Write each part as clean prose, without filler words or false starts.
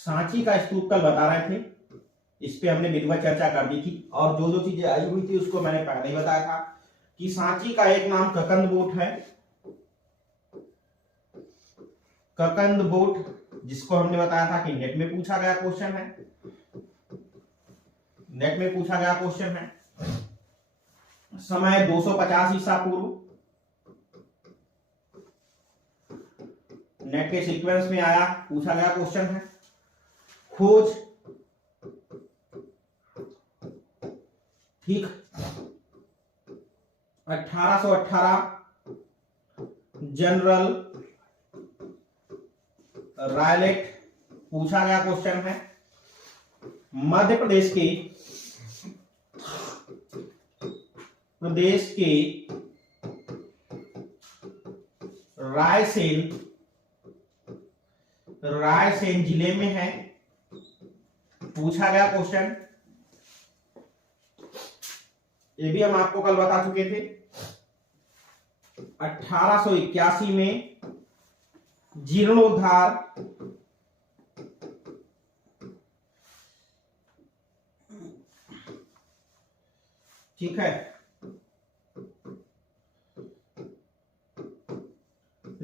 सांची का स्तूप कल बता रहे थे, इस पे हमने विधिवत चर्चा कर दी थी, और जो जो चीजें आई हुई थी उसको मैंने पहले ही बताया था कि सांची का एक नाम ककंदबोट है, ककंदबोट, जिसको हमने बताया था कि नेट में पूछा गया क्वेश्चन है, नेट में पूछा गया क्वेश्चन है। समय 250 ईसा पूर्व, नेट के सीक्वेंस में आया, पूछा गया क्वेश्चन है। खोज, ठीक, 1818 जनरल रायलेट, पूछा गया क्वेश्चन है। मध्य प्रदेश के रायसेन जिले में है, पूछा गया क्वेश्चन। ये भी हम आपको कल बता चुके थे। 1881 में जीर्णोद्धार, ठीक है,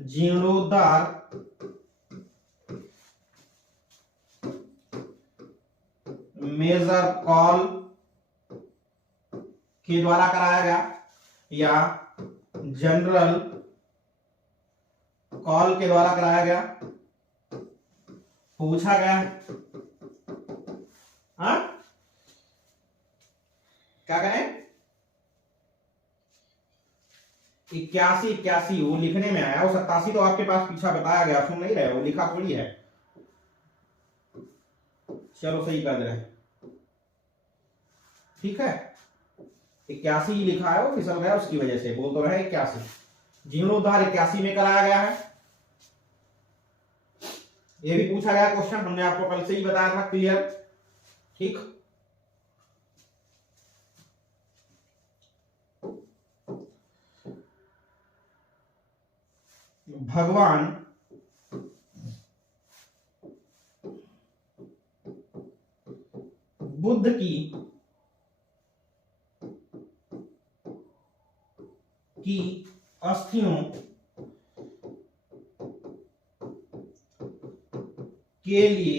जीर्णोद्धार मेजर कॉल के द्वारा कराया गया, या जनरल कॉल के द्वारा कराया गया, पूछा गया। हाँ, क्या कहें, 81 वो लिखने में आया, वो 87 तो आपके पास पीछा बताया गया, सुन नहीं रहे, वो लिखा थोड़ी है। चलो सही कर दे रहे हैं, ठीक है, 81 लिखा है, वो फिसल गया उसकी वजह से, बोल तो रहे 81। जीर्णोद्धार 81 में कराया गया है। ये भी पूछा गया क्वेश्चन, हमने आपको कल से ही बताया था, क्लियर, ठीक। भगवान बुद्ध की अस्थियों के लिए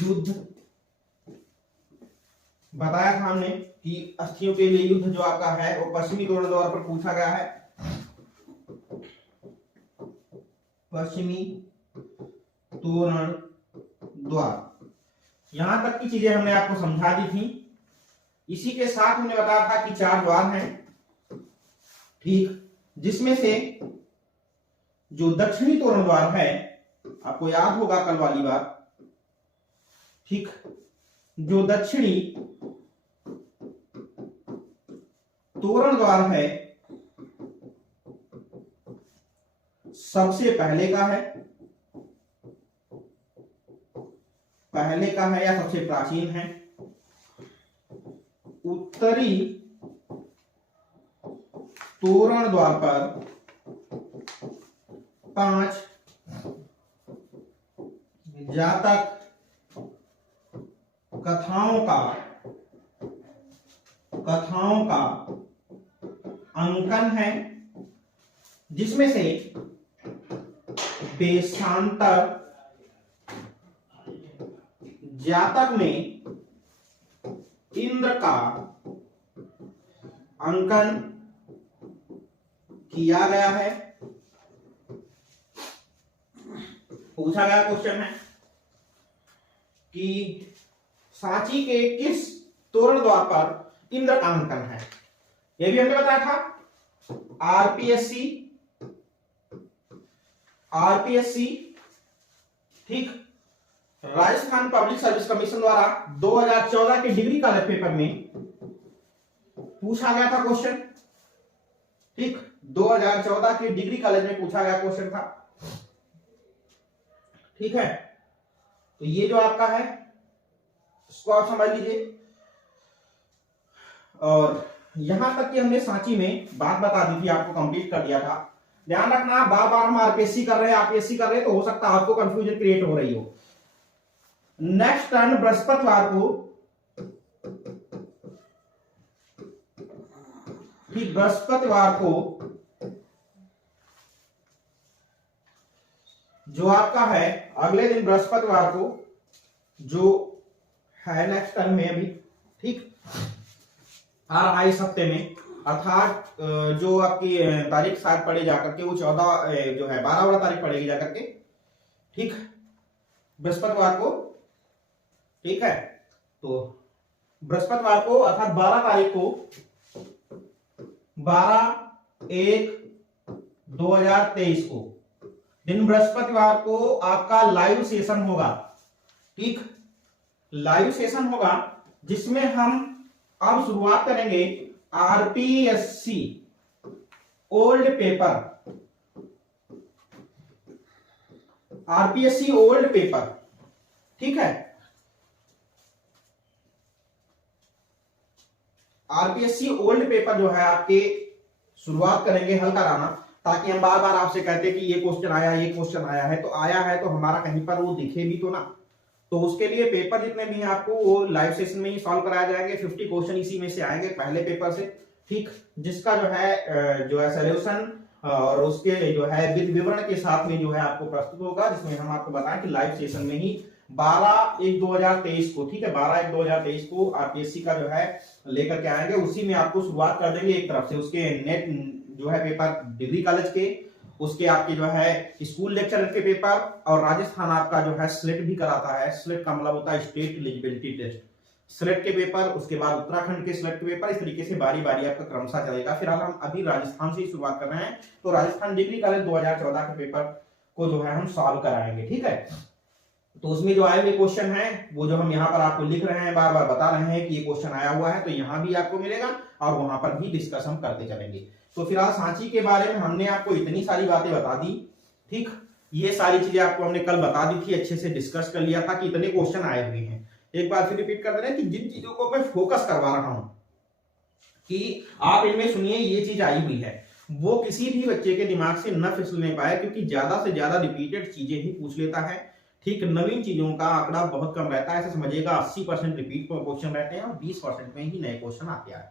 युद्ध, बताया था हमने कि अस्थियों के लिए युद्ध जो आपका है वो पश्चिमी तोरण द्वार पर पूछा गया है, पश्चिमी तोरण द्वार। यहां तक की चीजें हमने आपको समझा दी थी। इसी के साथ हमने बताया था कि 4 द्वार हैं, ठीक, जिसमें से जो दक्षिणी तोरण द्वार है, आपको याद होगा कल वाली बात, ठीक, जो दक्षिणी तोरण द्वार है सबसे पहले का है, या सबसे प्राचीन है। उत्तरी तोरण द्वार पर 5 जातक कथाओं का अंकन है, जिसमें से वेशांतर जातक में इंद्र का अंकन किया गया है। पूछा गया क्वेश्चन है कि सांची के किस तोरण द्वार पर इंद्र का अंकन है, यह भी हमने बताया था। आरपीएससी, ठीक, राजस्थान पब्लिक सर्विस कमीशन द्वारा 2014 के डिग्री कॉलेज पेपर में पूछा गया था क्वेश्चन, ठीक, 2014 के डिग्री कॉलेज में पूछा गया क्वेश्चन था, ठीक है। तो ये जो आपका है इसको आप समझ लीजिए। और यहां तक कि हमने सांची में बात बता दी थी, आपको कंप्लीट कर दिया था। ध्यान रखना, बार बार हम आरपीएससी कर रहे हैं, आरपीएससी कर रहे हैं, तो हो सकता है आपको कंफ्यूजन क्रिएट हो रही हो। नेक्स्ट टर्न बृहस्पतिवार को, ठीक बृहस्पतिवार को जो आपका है, अगले दिन बृहस्पतिवार को जो है नेक्स्ट टर्म में अभी, ठीक आ रहा है इस हफ्ते में, अर्थात जो आपकी तारीख शायद पड़े जाकर के वो 14 जो है 12 तारीख पड़ेगी जाकर के, ठीक बृहस्पतिवार को, ठीक है। तो बृहस्पतिवार को अर्थात 12 तारीख को, 12/1/2023 को दिन बृहस्पतिवार को आपका लाइव सेशन होगा, ठीक लाइव सेशन होगा, जिसमें हम अब शुरुआत करेंगे RPSC old paper, RPSC old paper, ठीक है। आरपीएससी ओल्ड पेपर जो है आपके शुरुआत करेंगे हल कराना, ताकि हम बार बार आपसे कहते कि ये क्वेश्चन आया, ये क्वेश्चन आया है, तो आया है तो हमारा कहीं पर वो दिखे भी तो ना। तो उसके लिए पेपर जितने भी हैं आपको वो लाइव सेशन में ही सॉल्व कराए जाएंगे। 50 क्वेश्चन इसी में से आएंगे पहले पेपर से, ठीक जिसका जो है सॉल्यूशन और उसके जो है विवरण के साथ में जो है आपको प्रस्तुत होगा, जिसमें हम आपको बताएं कि लाइव सेशन में ही 12/1/2023 को, ठीक है 12/1/2023 को आरपीएससी का जो है लेकर के आएंगे। उसी में आपको शुरुआत कर देंगे एक तरफ से, उसके नेट जो है पेपर डिग्री कॉलेज के, उसके आपके जो है स्कूल लेक्चर के पेपर, और राजस्थान आपका जो है स्लेट भी कराता है। स्लेट का मतलब होता है स्टेट एलिजिबिलिटी टेस्ट, स्लेट के पेपर, उसके बाद उत्तराखंड के स्लेट के पेपर, इस तरीके से बारी बारी आपका क्रमशः चलेगा। फिलहाल हम अभी राजस्थान से ही शुरुआत कर रहे हैं, तो राजस्थान डिग्री कॉलेज 2014 के पेपर को जो है हम सॉल्व कराएंगे, ठीक है। तो उसमें जो आए हुए क्वेश्चन है वो जो हम यहाँ पर आपको लिख रहे हैं, बार बार बता रहे हैं कि ये क्वेश्चन आया हुआ है, तो यहाँ भी आपको मिलेगा और वहां पर भी डिस्कस हम करते चलेंगे। तो फिलहाल सांची के बारे में हमने आपको इतनी सारी बातें बता दी, ठीक ये सारी चीजें आपको हमने कल बता दी थी, अच्छे से डिस्कस कर लिया था कि इतने क्वेश्चन आए हुए हैं। एक बार फिर रिपीट कर दे रहे हैं कि जिन चीजों को मैं फोकस करवा रहा हूं कि आप इनमें सुनिए ये चीज आई हुई है, वो किसी भी बच्चे के दिमाग से न फिसलने पाए, क्योंकि ज्यादा से ज्यादा रिपीटेड चीजें ही पूछ लेता है, ठीक नवीन चीजों का आंकड़ा बहुत कम रहता है। ऐसे समझिएगा 80% रिपीट क्वेश्चन रहते हैं और 20% में ही नए क्वेश्चन आते हैं,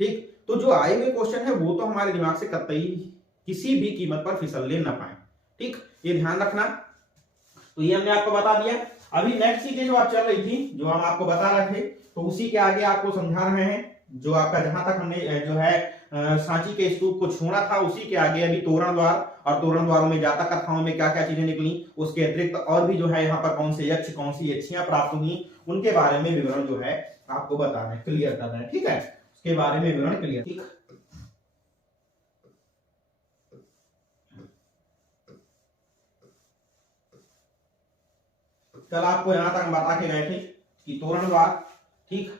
ठीक। तो जो आए हुए क्वेश्चन है वो तो हमारे दिमाग से कतई किसी भी कीमत पर फिसलने न पाए, ठीक ये ध्यान रखना। तो ये हमने आपको बता दिया। अभी नेक्स्ट चीजें जो आप चल रही थी, जो हम आपको बता रहे थे, तो उसी के आगे आपको समझा रहे हैं। जो आपका जहां तक हमने जो है सांची के स्तूप को छोड़ा था, उसी के आगे अभी तोरण द्वार, और तोरण द्वारों में जातक कथाओं में क्या क्या चीजें निकली, उसके अतिरिक्त और भी जो है यहाँ पर कौन से यक्ष, कौन सी यक्षियां प्राप्त हुई, उनके बारे में विवरण जो है आपको बता रहे हैं, क्लियर कर रहे हैं, ठीक है उसके बारे में विवरण क्लियर, ठीक। कल आपको यहां तक बता के गए थे कि तोरण द्वार, ठीक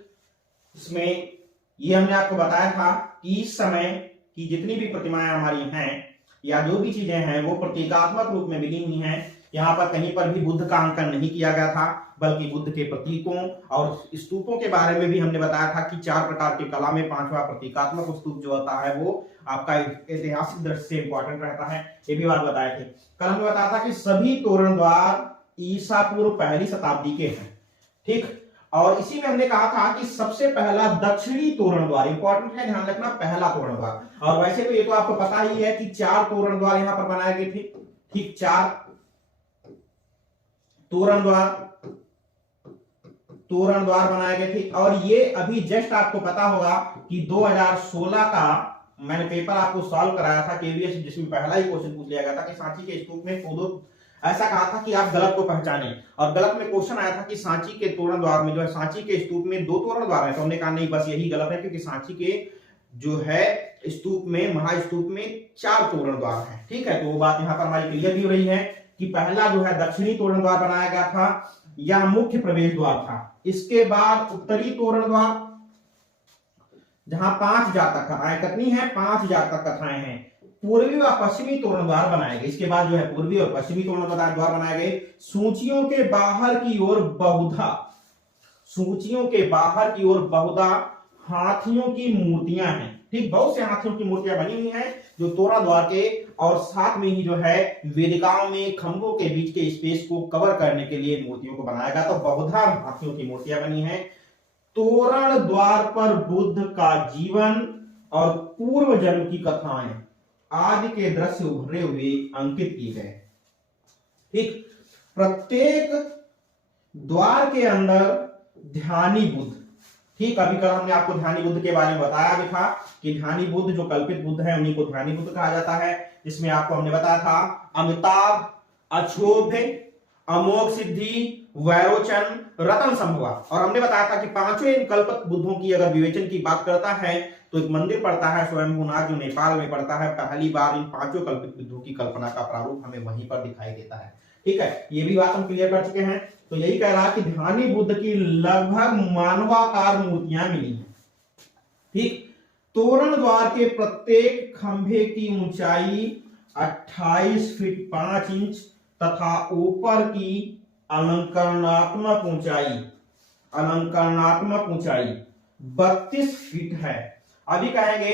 इसमें ये हमने आपको बताया था कि इस समय की जितनी भी प्रतिमाएं हमारी हैं या जो भी चीजें हैं वो प्रतीकात्मक रूप में मिली हुई हैं। यहाँ पर कहीं पर भी बुद्ध का अंकन नहीं किया गया था, बल्कि बुद्ध के प्रतीकों और स्तूपों के बारे में भी हमने बताया था कि 4 प्रकार की कला में 5वां प्रतीकात्मक स्तूप जो होता है वो आपका ऐतिहासिक दृष्टि से इंपॉर्टेंट रहता है, ये भी बात बताए थे। कल हमने बताया था कि सभी तोरण द्वार ईसा पूर्व 1ली शताब्दी के हैं, ठीक। और इसी में हमने कहा था कि सबसे पहला दक्षिणी तोरण द्वार, इंपॉर्टेंट है ध्यान रखना, पहला तोरण द्वार। और वैसे तो ये तो आपको पता ही है कि 4 तोरण द्वार यहां पर बनाए गए थे, ठीक 4 तोरण द्वार बनाए गए थे। और ये अभी जस्ट आपको पता होगा कि 2016 का मैंने पेपर आपको सॉल्व कराया था केवीएस, जिसमें पहला ही क्वेश्चन पूछ लिया गया था कि सांची के स्तूप में खोदो, ऐसा कहा था कि आप गलत को पहचाने, और गलत में क्वेश्चन आया था कि सांची के तोरण द्वार में जो है सांची के स्तूप में 2 तोरण द्वार है, तो हमने कहा नहीं बस यही गलत है, क्योंकि सांची के जो है स्तूप में, महास्तूप में 4 तोरण द्वार है, ठीक है। तो वो बात यहाँ पर हमारी क्लियर भी हो रही है कि पहला जो है दक्षिणी तोरण द्वार बनाया गया था या मुख्य प्रवेश द्वार था। इसके बाद उत्तरी तोरण द्वार, जहां 5 जातक कथाएं कितनी है, 5 जातक कथाएं हैं। पूर्वी व पश्चिमी तोरण द्वार बनाए गए, इसके बाद जो है पूर्वी और पश्चिमी तोरण द्वार बनाए गए। सूचियों के बाहर की ओर बहुधा, सूचियों के बाहर की ओर बहुधा हाथियों की मूर्तियां हैं। ठीक, बहुत से हाथियों की मूर्तियां बनी हुई हैं जो तोरण द्वार के और साथ में ही जो है वेदिकाओं में खंभों के बीच के स्पेस को कवर करने के लिए मूर्तियों को बनाया गया। तो बहुधा हाथियों की मूर्तियां बनी हैं। तोरण द्वार पर बुद्ध का जीवन और पूर्व जन्म की कथाएं आदि के दृश्य उभरे हुए अंकित किए गए। ठीक, प्रत्येक द्वार के अंदर ध्यानी बुद्ध। ठीक, अभी कल हमने आपको ध्यानी बुद्ध के बारे में बताया भी था कि ध्यानी बुद्ध जो कल्पित बुद्ध है उन्हीं को ध्यानी बुद्ध कहा जाता है। जिसमें आपको हमने बताया था अमिताभ, अक्षोभ्य, अमोघ सिद्धि, वैरोचन, रतन संभवा। और हमने बताया था कि पांचों इन कल्पित बुद्धों की अगर विवेचन की बात करता है तो एक मंदिर पड़ता है स्वयंभूनाथ जो नेपाल में पड़ता है। पहली बार इन पांचों कल्पित बुद्धों की कल्पना का प्रारूप हमें वहीं पर दिखाई देता है। ठीक है, ये भी बात हम क्लियर कर चुके हैं। तो यही कह रहा कि ध्यानी बुद्ध की लगभग मानवाकार मूर्तियां मिली हैं। ठीक, तोरण द्वार के प्रत्येक खंभे की ऊंचाई 28 फीट 5 इंच तथा ऊपर की अलंकरणात्मक ऊंचाई 32 फीट है। अभी कहेंगे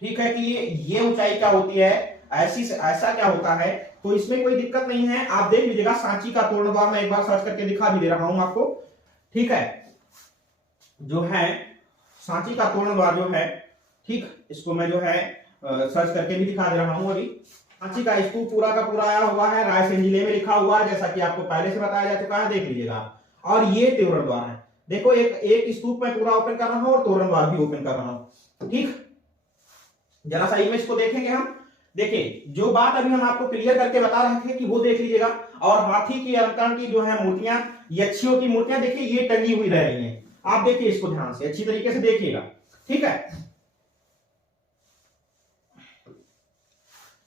ठीक है कि ये ऊंचाई क्या होती है, ऐसा क्या होता है। तो इसमें कोई दिक्कत नहीं है, आप देख लीजिएगा सांची का तोरण द्वार मैं एक बार सर्च करके दिखा भी दे रहा हूं आपको। ठीक है, जो है सांची का तोरण द्वार जो है, ठीक, इसको मैं जो है सर्च करके भी दिखा दे रहा हूं। अभी सांची का स्तूप पूरा का पूरा आया हुआ है, रायसेन जिले में लिखा हुआ है, जैसा कि आपको पहले से बताया जा चुका है, देख लीजिएगा। और ये तोरण द्वार है, देखो एक स्तूप में पूरा ओपन कर रहा हूं और तोरण द्वार भी ओपन कर रहा हूं। ठीक, जरा सा इमेज को देखेंगे हम। देखिए, जो बात अभी हम आपको क्लियर करके बता रहे थे कि वो देख लीजिएगा। और हाथी की अलंकरण की जो है मूर्तियां, यक्षियों की मूर्तियां देखिए ये टंगी हुई रह रही हैं। आप देखिए इसको ध्यान से अच्छी तरीके से देखिएगा। ठीक है,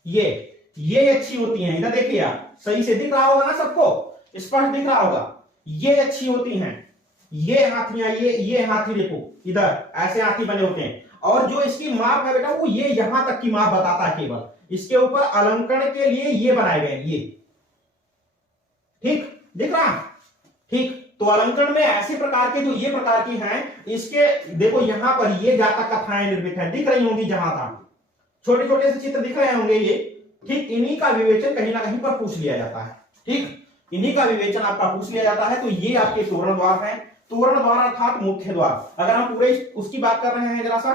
ये अच्छी होती हैं, इधर देखिए आप, सही से दिख रहा होगा ना सबको, स्पष्ट दिख रहा होगा। ये अच्छी होती हैं, ये हाथियां, ये हाथी देखो इधर ऐसे हाथी बने होते हैं। और जो इसकी माप है बेटा वो ये यहां तक की माप बताता है केवल, इसके ऊपर अलंकरण के लिए ये बनाए गए ये। ठीक, दिख रहा। ठीक, तो अलंकरण में ऐसे प्रकार के जो ये प्रकार की हैं, इसके देखो यहां पर ये जातक कथाएं निर्मित है, दिख रही होंगी जहां था, छोटे छोटे से चित्र दिख रहे होंगे ये। ठीक, इन्हीं का विवेचन कहीं ना कहीं पर पूछ लिया जाता है। ठीक, इन्हीं का विवेचन आपका पूछ लिया जाता है। तो ये आपके तोरण द्वार है। तोरण द्वार अर्थात मुख्य द्वार। अगर हम पूरे उसकी बात कर रहे हैं जरा सा,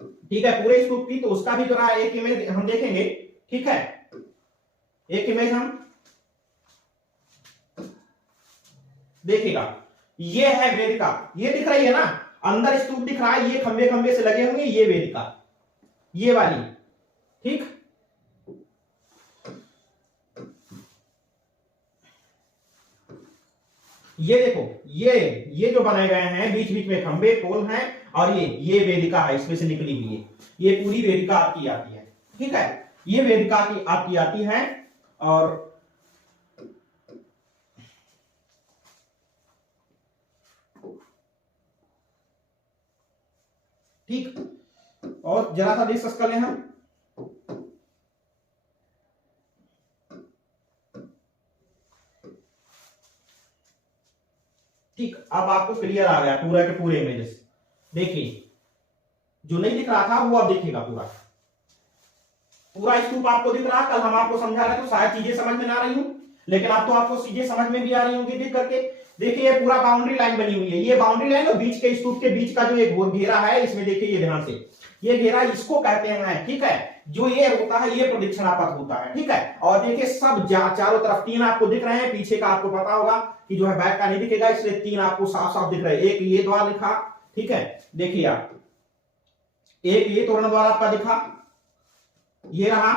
ठीक है, पूरे स्तूप की, तो उसका भी जरा एक इमेज हम देखेंगे। ठीक है, एक इमेज हम देखिएगा। ये है वेदिका, ये दिख रही है ना, अंदर स्तूप दिख रहा है, ये खंबे खंबे से लगे होंगे, ये वेदिका, ये वाली। ठीक, ये देखो, ये जो बनाए गए हैं बीच बीच में खंबे पोल हैं, और ये वेदिका है, इसमें से निकली हुई है, ये पूरी वेदिका आपकी आती है। ठीक है, ये वेदिका की आपकी आती है। और ठीक, और जरा सा डिस्कस कर लें हम। ठीक, अब आपको क्लियर आ गया पूरा के पूरे इमेजेस। देखिए, जो नहीं दिख रहा था वो अब देखिएगा, पूरा स्तूप आपको दिख रहा। कल हम आपको समझा रहे तो शायद चीजें समझ में ना रही हूं, लेकिन अब तो आपको चीजें समझ में भी आ रही होंगी देख करके। देखिए, ये पूरा बाउंड्री लाइन बनी हुई है, ये बाउंड्री लाइन और बीच के स्तूप के बीच का जो एक घेरा है, इसमें देखिए ये ध्यान से, ये घेरा इसको कहते हैं। ठीक है, जो ये होता है ये प्रदक्षिणा पथ होता है। ठीक है, और देखिए सब चारों तरफ 3 आपको दिख रहे हैं, पीछे का आपको पता होगा कि जो है बैक का नहीं दिखेगा, इसलिए 3 आपको साफ साफ दिख रहे हैं। एक ये द्वार दिखा, ठीक है, देखिए आप, एक ये तोरण द्वार आपका दिखा, ये रहा,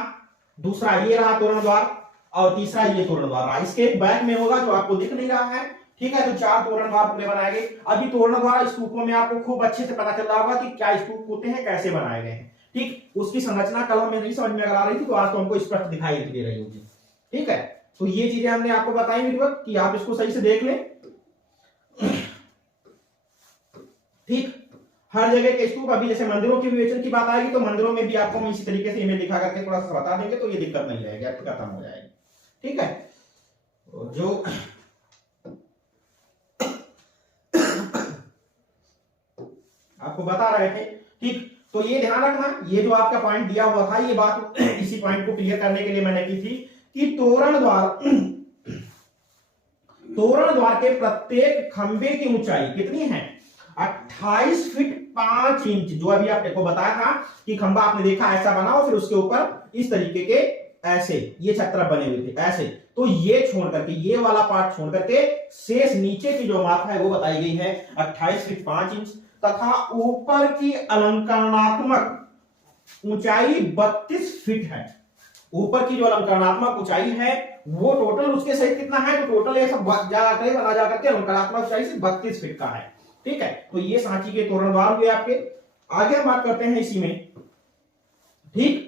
दूसरा ये रहा तोरण द्वार, और तीसरा ये तोरण द्वार रहा। इसके बैक में होगा जो आपको दिख नहीं रहा है। ठीक है, तो 4 तोरण द्वार पूरे बनाए गए। अभी तोरण द्वार स्तूपों में आपको खूब अच्छे से पता चल रहा होगा कि क्या स्तूप होते हैं, कैसे बनाए गए हैं। ठीक, उसकी संरचना कल हमें नहीं समझ में अगर आ रही थी तो आज तो हमको स्पष्ट दिखाई दे रही होगी। ठीक है, तो ये चीजें हमने आपको बताई विधिवत कि आप इसको सही से देख लें। ठीक, हर जगह के स्तूप, अभी जैसे मंदिरों के विवेचन की बात आएगी तो मंदिरों में भी आपको हम इसी तरीके से इमेज दिखा करके थोड़ा सा बता देंगे, तो ये दिक्कत नहीं रहेगी, आपकी खत्म हो जाएगी। ठीक है, जो आपको बता रहे थे। ठीक, तो ये ध्यान रखना, ये जो आपका पॉइंट दिया हुआ था, ये बात इसी पॉइंट को क्लियर करने के लिए मैंने की थी कि तोरण द्वार के प्रत्येक खंबे की ऊंचाई कितनी है, 28 फीट 5 इंच। जो अभी आपने को बताया था कि खंबा आपने देखा ऐसा बनाओ, फिर उसके ऊपर इस तरीके के ऐसे ये छत्र बने हुए थे ऐसे, तो ये छोड़ करके, ये वाला पार्ट छोड़ करके शेष नीचे की जो मात्रा है वो बताई गई है 28 फीट 5 इंच, तथा ऊपर की अलंकरणात्मक ऊंचाई 32 फीट है। ऊपर की जो अलंकरणात्मक ऊंचाई है वो टोटल उसके सहित कितना है, तो टोटल ये सब जा करके अलंकरणात्मक ऊंचाई से 32 फीट का है। ठीक है, तो ये सांची के तोरण द्वार हुए आपके। आगे हम बात करते हैं इसी में। ठीक,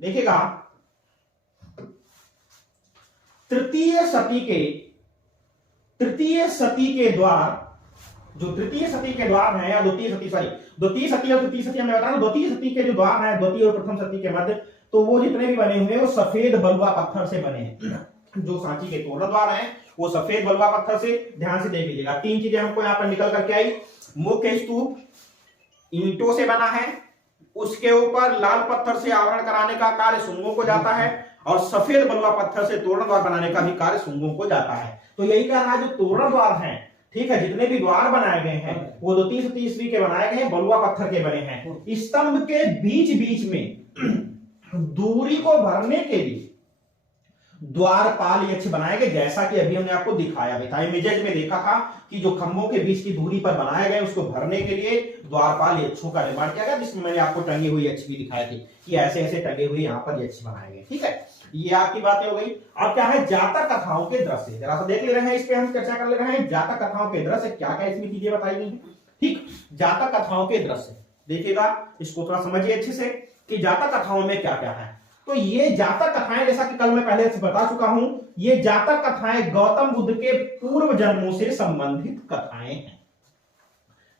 देखिएगा तृतीय सती के द्वार, जो तृतीय सती के द्वार है, या द्वितीय सती और तृतीय सती हमने बताया, द्वितीय सती के जो द्वार है द्वितीय और प्रथम सती के मध्य, तो वो जितने भी बने हुए हैं वो सफेद बलुआ पत्थर से बने हैं। जो सांची के तोरण द्वार है वो सफेद बलुआ पत्थर से, ध्यान से देख लीजिएगा। 3 चीजें हमको यहां पर निकल करके आई। मुख्य स्तूप ईंटों से बना है, उसके ऊपर लाल पत्थर से आवरण कराने का कार्य शुंगों को जाता है, और सफेद बलुआ पत्थर से तोरण द्वार बनाने का भी कार्य शुंगों को जाता है। तो यही कह रहा है, जो तोरण द्वार हैं, ठीक है, जितने भी द्वार बनाए गए हैं वो द्वितीय सती ईस्वी के बनाए गए हैं, बलुआ पत्थर के बने हैं। स्तंभ के बीच बीच में दूरी को भरने के लिए द्वारपाल यक्ष बनाए गए, जैसा कि अभी हमने आपको दिखाया भी था, इमेजेस में देखा था कि जो खंभों के बीच की दूरी पर बनाए गए उसको भरने के लिए द्वारपाल यक्षों का निर्माण किया गया, जिसमें मैंने आपको टंगे हुए यक्ष भी दिखाए थे कि ऐसे ऐसे टंगे हुए यहाँ पर यक्ष बनाए गए। ठीक है, ये आपकी बातें हो गई। अब क्या है, जातक कथाओं के दृश्य, जरा सा देख ले रहे हैं, इस पे हम चर्चा कर ले रहे हैं। जातक कथाओं के दृश्य, क्या क्या इसमें चीजें बताई गई हैं। ठीक, जातक कथाओं के दृश्य देखिएगा, इसको थोड़ा समझिए अच्छे से कि जातक कथाओं में क्या क्या है। तो ये जातक कथाएं, जैसा कि कल मैं पहले से बता चुका हूं, ये जातक कथाएं गौतम बुद्ध के पूर्व जन्मों से संबंधित कथाएं हैं।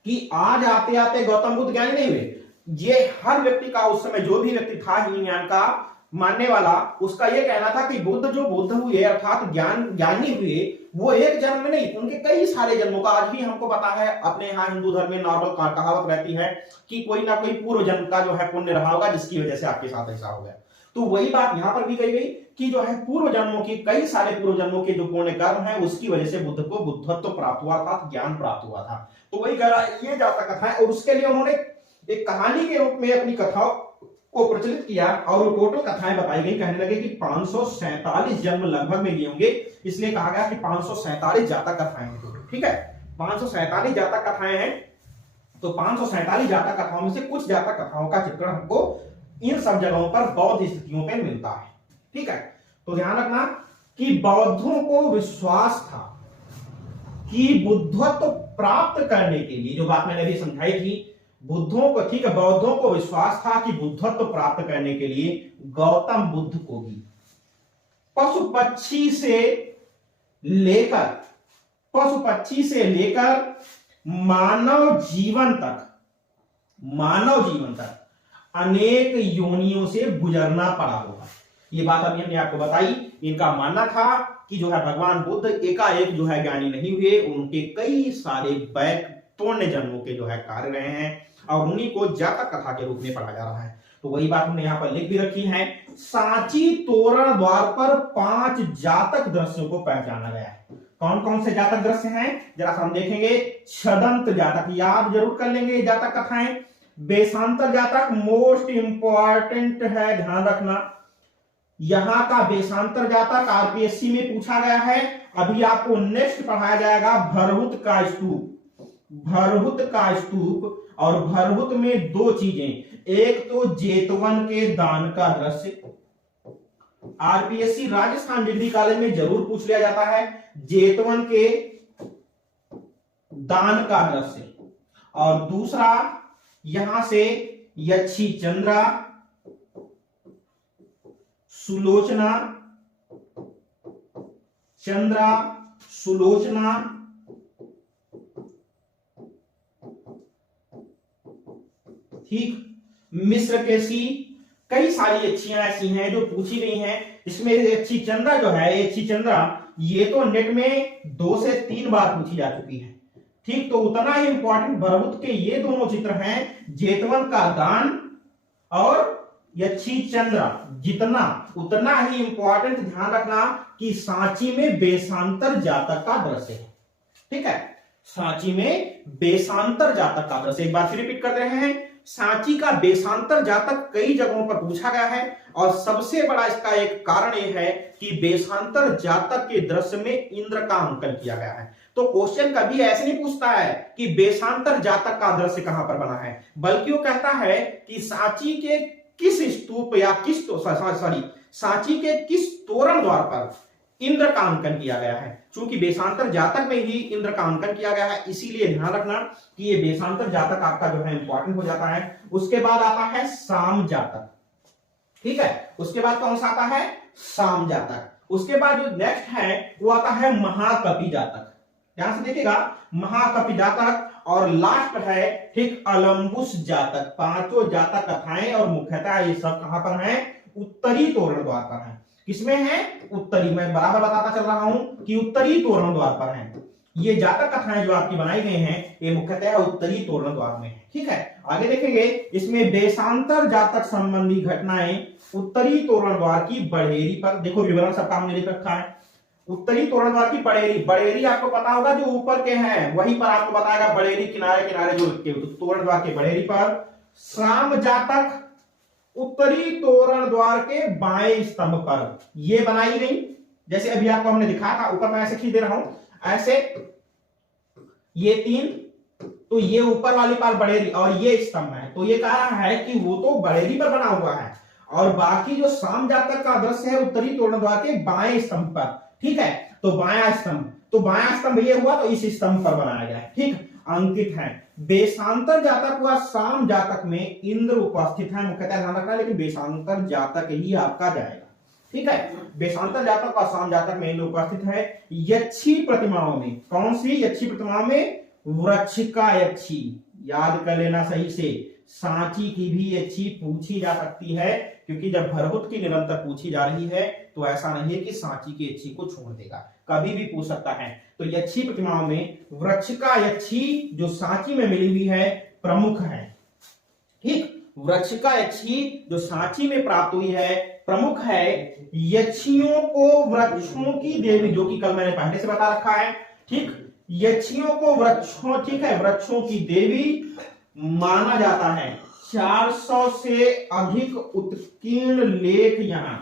कि आज आते आते गौतम बुद्ध ज्ञानी नहीं हुए, ये हर व्यक्ति का, उस समय जो भी व्यक्ति था हीन ज्ञान का मानने वाला, उसका यह कहना था कि बुद्ध जो बुद्ध हुए अर्थात ज्ञानी हुए, वो एक जन्म में नहीं, उनके कई सारे जन्मों का। आज भी हमको पता है, अपने यहाँ हिंदू धर्म में नॉर्मल कहावत रहती है कि कोई ना कोई पूर्व जन्म का जो है पुण्य रहा होगा, जिसकी वजह से आपके साथ ऐसा हो गया। तो वही बात यहां पर भी कही गई कि जो है पूर्व जन्मों की, कई सारे पूर्व जन्मों के जो पुण्य कर्म है उसकी वजह से बुद्ध को बुद्धत्व प्राप्त हुआ था, ज्ञान प्राप्त हुआ था। तो वही कह रहा है, ये जातक कथा है, और उसके लिए उन्होंने एक कहानी के रूप में अपनी कथाओं को प्रचलित किया, और वो टोटल कथाएं बताई गई। कहने लगे कि 547 जन्म लगभग में लिए होंगे, इसलिए कहा गया कि 547 जातक कथाएं हैं। ठीक है, 547 जातक कथाएं हैं। तो 547 जातक कथाओं में से कुछ जातक कथाओं का चित्रण हमको इन सब जगहों पर बौद्ध स्थितियों पर मिलता है। ठीक है, तो ध्यान रखना कि बौद्धों को विश्वास था कि बुद्धत्व प्राप्त करने के लिए, जो बात मैंने अभी समझाई थी, बुद्धों को, ठीक है, बौद्धों को विश्वास था कि बुद्धत्व प्राप्त करने के लिए गौतम बुद्ध को भी पशु पक्षी से लेकर मानव जीवन तक अनेक योनियों से गुजरना पड़ा होगा। ये बात अभी हमने आपको बताई। इनका मानना था कि जो है भगवान बुद्ध एकाएक जो है ज्ञानी नहीं हुए, उनके कई सारे पुण्य जन्मों के जो है कार्य रहे हैं, और उन्हीं को जातक कथा के रूप में पढ़ा जा रहा है। तो वही बात हमने यहाँ पर लिख भी रखी है। सांची तोरण द्वार पर 5 जातक दृश्यों को पहचाना गया है। कौन कौन से जातक दृश्य हैं, जरा हम देखेंगे। छदंत जातक, याद जरूर कर लेंगे जातक कथाएं। बेशांतर जातक मोस्ट इंपॉर्टेंट है, ध्यान रखना। यहां का बेशांतर जातक आरपीएससी में पूछा गया है। अभी आपको नेक्स्ट पढ़ाया जाएगा भरहुत का स्तूप। और भरहुत में 2 चीजें, एक तो जेतवन के दान का दृश्य, आरपीएससी राजस्थान डिग्री कॉलेज में जरूर पूछ लिया जाता है, जेतवन के दान का दृश्य। और दूसरा यहां से यक्षी चंद्रा, सुलोचना ठीक, मिस्र केसी, कई सारी यक्षियां ऐसी हैं जो पूछी गई हैं। इसमें यक्षी चंद्रा जो है, यक्षी चंद्रा, ये तो नेट में 2 से 3 बार पूछी जा चुकी है। ठीक, तो उतना ही इंपॉर्टेंट भरहुत के ये दोनों चित्र हैं, जेतवन का दान और यच्छी चंद्र, जितना उतना ही इंपॉर्टेंट ध्यान रखना कि सांची में बेसांतर जातक का दृश्य है। ठीक है, सांची में बेसांतर जातक का दृश्य, एक बार फिर रिपीट कर रहे हैं, सांची का बेसांतर जातक कई जगहों पर पूछा गया है और सबसे बड़ा इसका एक कारण यह है कि बेसांतर जातक के दृश्य में इंद्र का अंकन किया गया है। तो क्वेश्चन कभी ऐसे नहीं पूछता है कि बेसांतर जातक का दृश्य कहां पर बना है, बल्कि वो कहता है कि सांची के किस स्तूप या किस सांची के किस तोरण द्वार पर इंद्र का अंकन किया गया है। चूंकि बेसांतर जातक में ही इंद्र का अंकन किया गया है, इसीलिए ध्यान रखना कि ये बेसांतर जातक आपका जो है इंपॉर्टेंट हो जाता है। उसके बाद आता है साम जातक। ठीक है, उसके बाद कौन सा आता है, साम जातक। उसके बाद जो नेक्स्ट है वो आता है महाकपि जातक। ध्यान से देखिएगा, महाकपि जातक, और लास्ट है ठीक अलम्बुस जातक। पांचों जातक कथाएं और मुख्यतः ये सब कहां पर हैं, उत्तरी तोरण द्वार पर हैं। किसमें है, उत्तरी, मैं बराबर बताता चल रहा हूं कि उत्तरी तोरण द्वार पर हैं। ये जातक कथाएं जो आपकी बनाई गई हैं ये मुख्यतः उत्तरी तोरण द्वार में है। ठीक है, आगे देखेंगे, इसमें बेसांतर जातक संबंधी घटनाएं उत्तरी तोरण द्वार की बड़ेरी पर, देखो विवरण सबका हमने लिख रखा है। उत्तरी तोरण द्वार की बड़ेरी, बड़ेरी आपको पता होगा जो ऊपर के हैं वहीं पर आपको बताएगा बड़ेरी, किनारे किनारे जो तोरण द्वार के बड़ेरी पर। साम जातक उत्तरी तोरण द्वार के बाएं स्तंभ पर ये बनाई गई, जैसे अभी आपको हमने दिखाया था, ऊपर मैं ऐसे खींच दे रहा हूं, ऐसे ये तीन, तो ये ऊपर वाली पार बड़ेरी और ये स्तंभ है, तो ये कह रहा है कि वो तो बड़ेरी पर बना हुआ है और बाकी जो साम जातक का दृश्य है उत्तरी तोरण द्वार के बाएं स्तंभ पर। ठीक है, तो बायां स्तंभ, तो बायां स्तंभ ये हुआ, तो इस स्तंभ पर बनाया गया है। ठीक, अंकित है। बेसांतर जातक व साम जातक में इंद्र उपस्थित है, मुख्यतः ध्यान रखना, लेकिन बेसांतर जातक ही आपका जाएगा। ठीक है, बेसांतर जातक और साम जातक में इंद्र उपस्थित है। यक्षी प्रतिमाओं में, कौन सी यक्षी प्रतिमाओं में, वृक्षिका यक्षी, याद कर लेना सही से, सांची की भी यक्षी पूछी जा सकती है, क्योंकि जब भरहुत की निरंतर पूछी जा रही है तो ऐसा नहीं है कि सांची की यक्षी को छोड़ देगा, कभी भी पूछ सकता है। तो यक्षी प्रतिमाओं में वृक्षिका यक्षी जो सांची में मिली हुई है प्रमुख है। ठीक, वृक्षिका यक्षी जो सांची में प्राप्त हुई है प्रमुख है। यक्षियों को वृक्षों की देवी, जो कि कल मैंने पहले से बता रखा है। ठीक, यक्षियों को वृक्षों, ठीक है, वृक्षों की देवी माना जाता है। 400 से अधिक उत्कीर्ण लेख यहां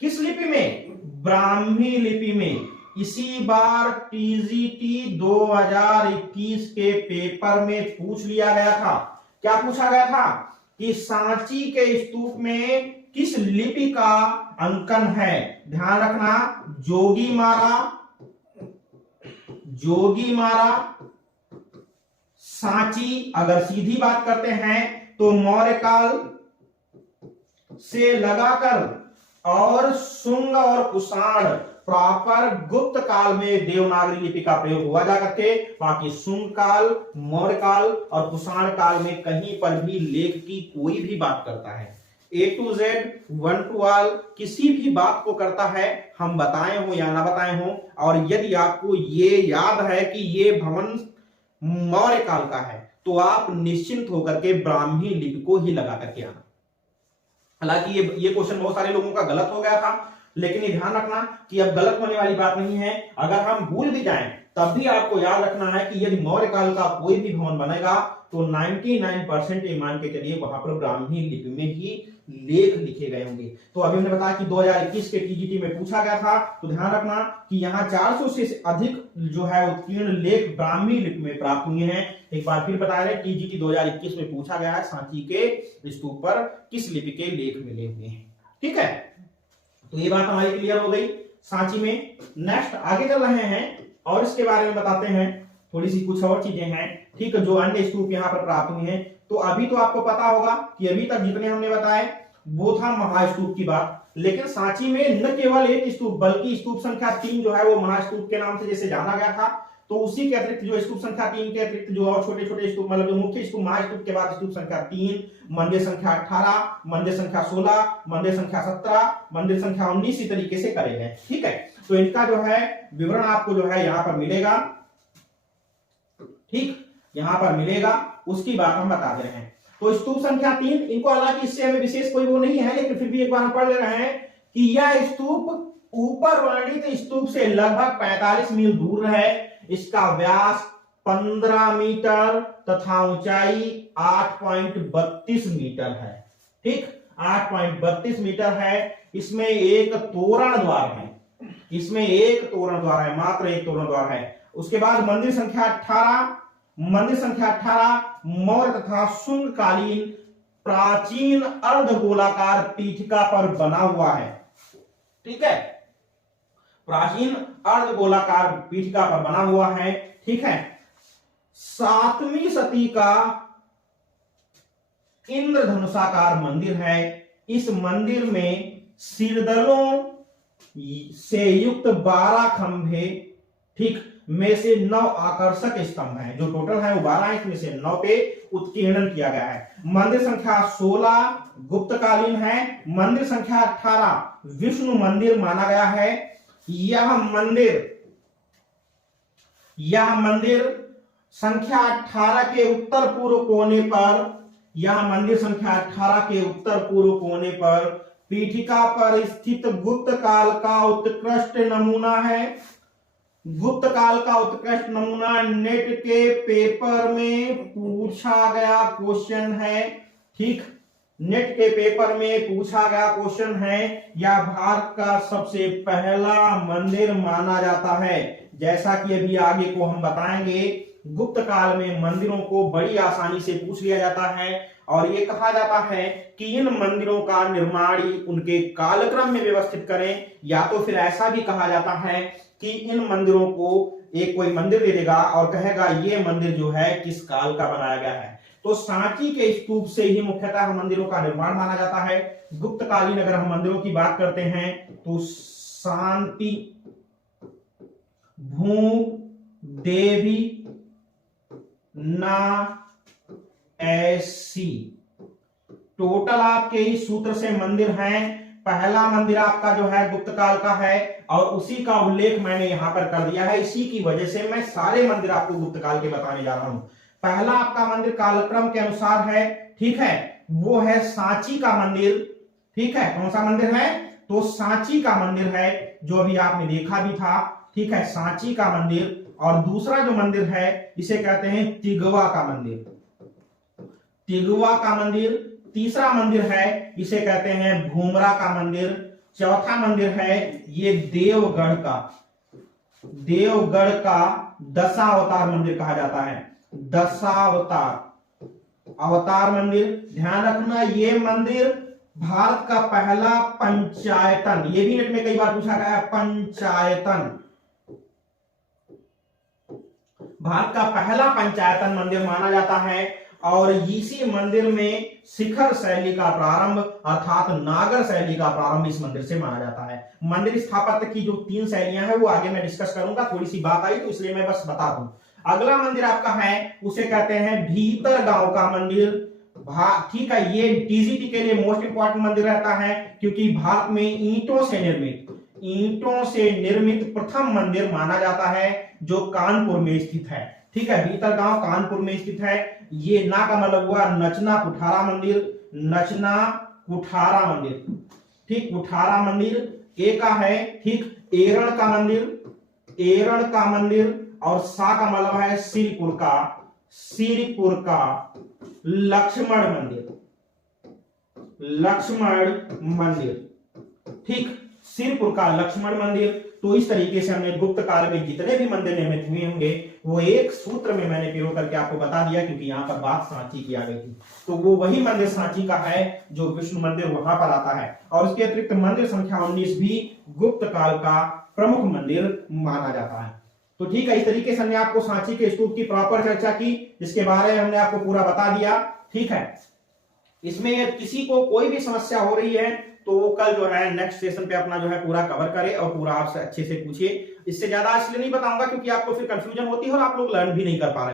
किस लिपि में, ब्राह्मी लिपि में। इसी बार टीजीटी 2021 के पेपर में पूछ लिया गया था। क्या पूछा गया था कि सांची के स्तूप में किस लिपि का अंकन है। ध्यान रखना, जोगी मारा, सांची। अगर सीधी बात करते हैं तो मौर्य काल से लगाकर और शुंग और कुषाण प्रॉपर गुप्त काल में देवनागरी लिपि का प्रयोग हुआ जा करके, बाकी शुंग काल, मौर्य काल और कुषाण काल में कहीं पर भी लेख की कोई भी बात करता है, A to Z, 1 to all, किसी भी बात को करता है, हम बताए हो या ना बताए हो। और यदि आपको ये याद है कि ये भवन मौर्य काल का है तो आप निश्चिंत होकर के ब्राह्मी लिपि को ही लगा करके आना। हालांकि ये क्वेश्चन बहुत सारे लोगों का गलत हो गया था, लेकिन ये ध्यान रखना कि अब गलत होने वाली बात नहीं है। अगर हम भूल भी जाएं तब भी आपको याद रखना है कि यदि मौर्य काल का कोई भी भवन बनेगा तो 99% ये मान के चलिए वहां पर ब्राह्मी लिपि में ही लेख लिखे गए होंगे। तो अभी हमने बताया कि 2021 के टीजीटी में पूछा गया था, तो ध्यान रखना कि यहाँ 400 से अधिक जो है उत्कीर्ण लेख ब्राह्मी लिपि में प्राप्त हुए हैं। एक बार फिर बता रहे, टीजीटी 2021 में पूछा गया है सांची के स्तूप पर किस लिपि के लेख मिले हुए हैं। ठीक है, तो ये बात हमारी क्लियर हो गई सांची में। नेक्स्ट आगे चल रहे हैं और इसके बारे में बताते हैं, थोड़ी सी कुछ और चीजें हैं। ठीक है, जो अन्य स्तूप यहाँ पर प्राप्त हुए हैं, तो अभी तो आपको पता होगा कि अभी तक जितने हमने बताए वो था महास्तूप की बात, लेकिन सांची में न केवल एक स्तूप बल्कि स्तूप संख्या 3 जो है वो महास्तूप के नाम से जैसे जाना गया था, तो उसी के अतिरिक्त जो स्तूप संख्या 3 के अतिरिक्त जो और छोटे छोटे स्तूप, मतलब जो मुख्य स्तूप महास्तूप के बाद स्तूप संख्या 3, मंदिर संख्या 18, मंदिर संख्या 16, मंदिर संख्या 17, मंदिर संख्या 19 इसी तरीके से करे गए। ठीक है, तो इनका जो है विवरण आपको जो है यहाँ पर मिलेगा। ठीक, यहां पर मिलेगा, उसकी बात हम बता दे रहे हैं। तो स्तूप संख्या 3, इनको हालांकि इससे हमें विशेष कोई वो नहीं है, लेकिन फिर भी एक बार हम पढ़ ले रहे हैं कि यह स्तूप ऊपर वर्णित स्तूप से लगभग 45 मील दूर है। इसका व्यास 15 मीटर तथा ऊंचाई 8.32 मीटर है। ठीक, 8.32 मीटर है। इसमें एक तोरण द्वार है, इसमें एक तोरण द्वार है, मात्र एक तोरण द्वार है। उसके बाद मंदिर संख्या 18, मंदिर संख्या 18 मौर्य तथा शुंगकालीन प्राचीन अर्धगोलाकार पीठिका पर बना हुआ है। ठीक है, प्राचीन अर्धगोलाकार पीठिका पर बना हुआ है। ठीक है, 7वीं सदी का इंद्रधनुषाकार मंदिर है। इस मंदिर में सिरदलों से युक्त 12 खंभे, ठीक, में से 9 आकर्षक स्तंभ हैं। जो टोटल है वो 12 है, इसमें से 9 पे उत्कीर्णन किया गया है। मंदिर संख्या 16 गुप्तकालीन है। मंदिर संख्या 18 विष्णु मंदिर माना गया है। यह मंदिर संख्या 18 के उत्तर पूर्व कोने पर, यह मंदिर संख्या 18 के उत्तर पूर्व कोने पर पीठिका पर स्थित गुप्त काल का उत्कृष्ट नमूना है। गुप्त काल का उत्कृष्ट नमूना नेट के पेपर में पूछा गया क्वेश्चन है। ठीक, नेट के पेपर में पूछा गया क्वेश्चन है। यह भारत का सबसे पहला मंदिर माना जाता है। जैसा कि अभी आगे को हम बताएंगे, गुप्त काल में मंदिरों को बड़ी आसानी से पूछ लिया जाता है और ये कहा जाता है कि इन मंदिरों का निर्माण उनके कालक्रम में व्यवस्थित करें, या तो फिर ऐसा भी कहा जाता है कि इन मंदिरों को एक कोई मंदिर दे देगा और कहेगा ये मंदिर जो है किस काल का बनाया गया है। तो सांची के स्तूप से ही मुख्यतः मंदिरों का निर्माण माना जाता है। गुप्तकालीन अगर हम मंदिरों की बात करते हैं तो शांति भूदेवी ना ऐसी टोटल आपके इस सूत्र से मंदिर हैं। पहला मंदिर आपका जो है गुप्त काल का है और उसी का उल्लेख मैंने यहां पर कर दिया है। इसी की वजह से मैं सारे मंदिर आपको गुप्त काल के बताने जा रहा हूं। पहला आपका मंदिर कालक्रम के अनुसार है, ठीक है, वो है सांची का मंदिर। ठीक है, कौन सा मंदिर है? तो सांची का मंदिर है, जो अभी आपने देखा भी था। ठीक है, सांची का मंदिर। और दूसरा जो मंदिर है इसे कहते हैं तिगवा का मंदिर, तिगवा का मंदिर। तीसरा मंदिर है इसे कहते हैं भूमरा का मंदिर। चौथा मंदिर है ये देवगढ़ का दशावतार मंदिर कहा जाता है। अवतार मंदिर। ध्यान रखना ये मंदिर भारत का पहला पंचायतन, ये भी नेट में कई बार पूछा गया है, पंचायतन, भारत का पहला पंचायतन मंदिर माना जाता है। और इसी मंदिर में शिखर शैली का प्रारंभ अर्थात नागर शैली का प्रारंभ इस मंदिर से माना जाता है। मंदिर स्थापत्य की जो 3 शैलियां हैं वो आगे मैं डिस्कस करूंगा, थोड़ी सी बात आई तो इसलिए मैं बस बता दूं। अगला मंदिर आपका है उसे कहते हैं भीतर गांव का मंदिर। ठीक है, ये टीजीटी के लिए मोस्ट इंपॉर्टेंट मंदिर रहता है क्योंकि भारत में ईंटों से निर्मित प्रथम मंदिर माना जाता है जो कानपुर में स्थित है। ठीक है, भीतर गांव कानपुर में स्थित है। ये ना का मतलब हुआ नचना कुठारा मंदिर, नचना कुठारा मंदिर। ठीक, कुठारा मंदिर ए का है। ठीक, एरण का मंदिर और सा का मतलब है सिरपुर का लक्ष्मण मंदिर। ठीक, सिरपुर का लक्ष्मण मंदिर। तो इस तरीके से हमने गुप्त काल में जितने भी मंदिर निर्मित हुए होंगे वो एक सूत्र में मैंने पिरो करके आपको बता दिया, क्योंकि यहाँ पर बात सांची की आ गई थी। तो वो वही मंदिर सांची का है जो विष्णु मंदिर वहां पर आता है। और उसके अतिरिक्त मंदिर संख्या 19 भी गुप्त काल का प्रमुख मंदिर माना जाता है। तो ठीक है, इस तरीके से हमने आपको सांची के स्तूप की प्रॉपर चर्चा की, जिसके बारे में हमने आपको पूरा बता दिया। ठीक है, इसमें किसी को कोई भी समस्या हो रही है तो वो कल जो है नेक्स्ट सेशन पे अपना जो है पूरा कवर करे और पूरा आपसे अच्छे से पूछिए। इससे ज्यादा इसलिए नहीं बताऊंगा क्योंकि आपको फिर कंफ्यूजन होती है और आप लोग लर्न भी नहीं कर पा रहे।